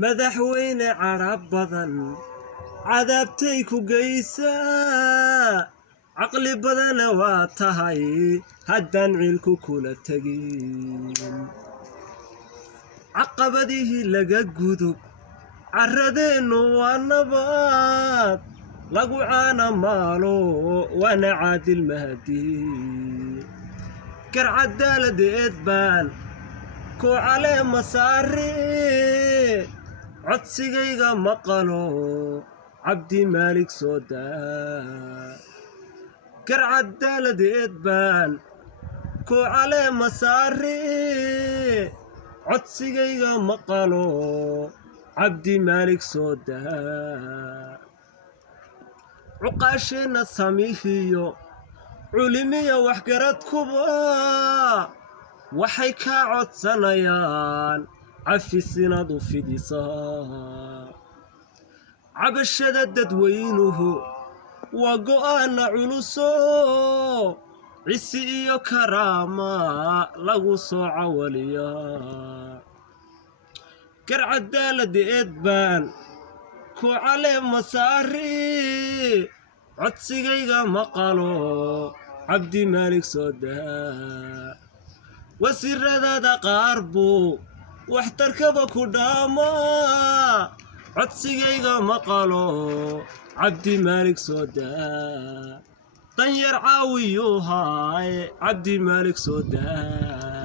madaxweyne carab badan cadaabtay ku geysaa caqli badana waa tahay haddaan ciilku kula tagin caqabadihii laga gudub carradeennu waa nabad lagu caana maalo waana caadil mahdi gar cadaaladeed baan ku caleema saare codsigayga maqalo cabdi maalik soo daa gar cadaaladeed baan ku caleema saare codsigayga maqalo cabdi maalik soo daa cuqaasheenna samihiyo culimiya waxgarad kuba waxay kaa codsanayaan cafis inaad u fidisaa cabashada dadweynuhu waa go'aana culuso cisi iyo karaama lagu soo cawaliyaa gar cadaaladeed baan ku caleema saare codsigayga maqalo cabdi maalik soo daa wasiiradaada qaar buu waxtarkaba ku dhaamaa codsigayga maqalo cabdi maalik soo daa danyar caawiyuu haay cabdi maalik soo daa